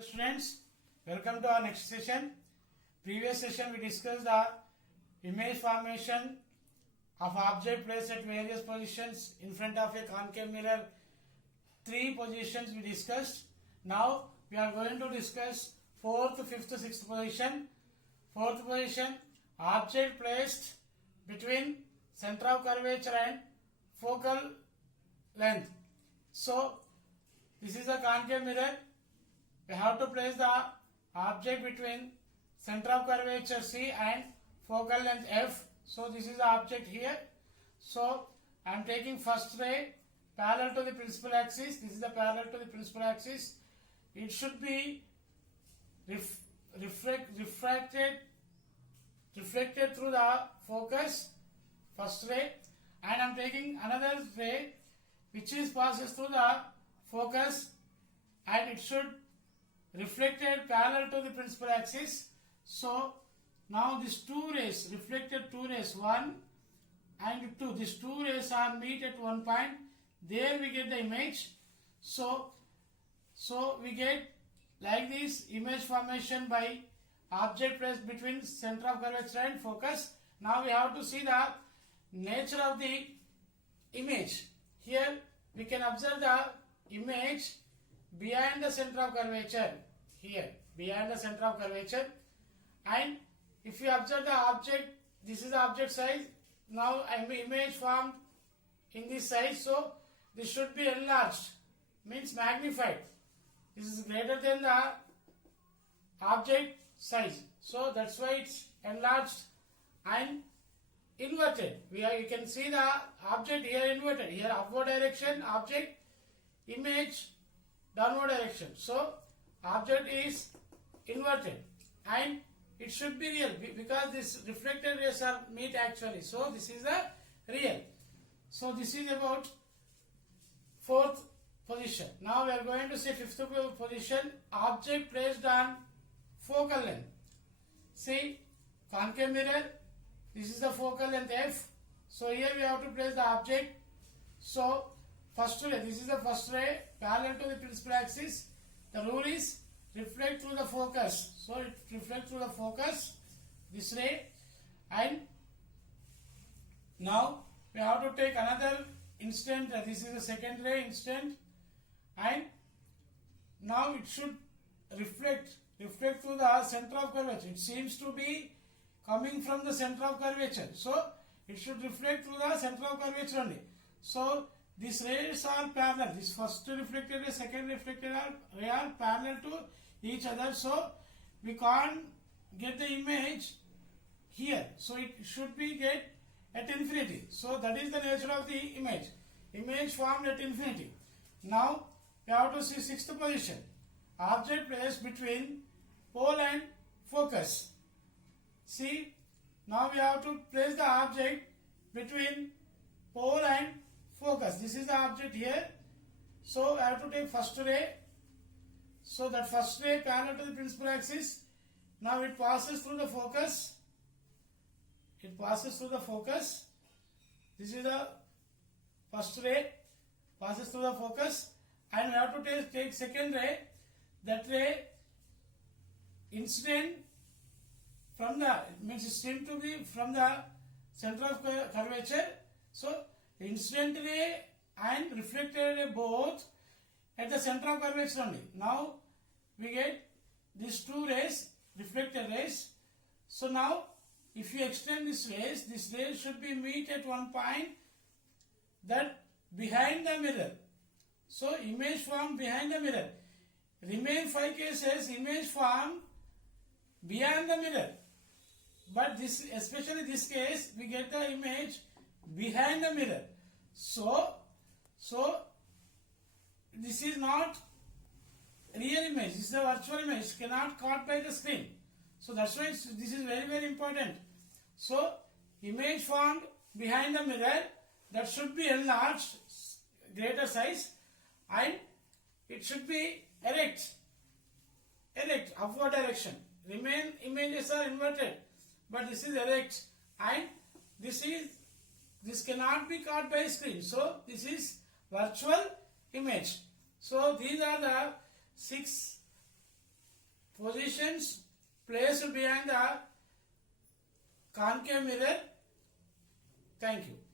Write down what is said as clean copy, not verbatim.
Students, welcome to our next session. Previous session we discussed the image formation of object placed at various positions in front of a concave mirror. Three positions we discussed. Now we are going to discuss fourth, fifth, sixth position. Fourth position, object placed between center of curvature and focal length. So this is a concave mirror. We have to place the object between center of curvature C and focal length F. So this is the object here. So I am taking first ray parallel to the principal axis. This is the parallel to the principal axis. It should be reflected through the focus, first ray, and I am taking another ray which is passes through the focus, and it should reflected parallel to the principal axis. So now these two rays, reflected two rays, 1 and 2, these two rays are meet at one point. There we get the image. So we get like this image formation by object placed between center of curvature and focus. Now we have to see the nature of the image. Here we can observe the image behind the center of curvature, here behind the center of curvature, and if you observe the object, this is the object size. Now image formed in this size, so this should be enlarged, means magnified. This is greater than the object size, so that's why it's enlarged and inverted. You can see the object here inverted, here upward direction object, image downward direction. So object is inverted and it should be real because this reflected rays are meet actually. So this is the real. So this is about fourth position. Now we are going to see fifth position, object placed on focal length. See, concave mirror, this is the focal length F. So here we have to place the object. So first ray, this is the first ray parallel to the principal axis. The rule is reflect through the focus. So it reflects through the focus, this ray, and now we have to take another instant. This is the second ray instant, and now it should reflect through the center of curvature. It seems to be coming from the center of curvature, so it should reflect through the center of curvature only. So these rays are parallel. This first reflected ray, second reflected ray are parallel to each other. So we can't get the image here. So it should be get at infinity. So that is the nature of the image. Image formed at infinity. Now we have to see sixth position. Object placed between pole and focus. See, now we have to place the object between pole and focus. This is the object here. So I have to take first ray. So that first ray parallel to the principal axis. Now it passes through the focus. It passes through the focus. This is the first ray, passes through the focus, and we have to take second ray. That ray incident from the, means it seems to be from the center of curvature. So incident ray and reflected ray both at the center of curvature only. Now we get these two rays, reflected rays. So now if you extend this ray should be meet at one point, that behind the mirror. So image formed behind the mirror. Remain 5 cases, image formed behind the mirror. But this, especially this case, we get the image behind the mirror. So this is not real image. This is a virtual image. It cannot caught by the screen. So that's why this is very, very important. So image formed behind the mirror, that should be enlarged, greater size, and it should be erect, upward direction. Remain images are inverted, but this is erect, and this cannot be caught by screen. So this is virtual image. So these are the 6 positions placed behind the concave mirror. Thank you.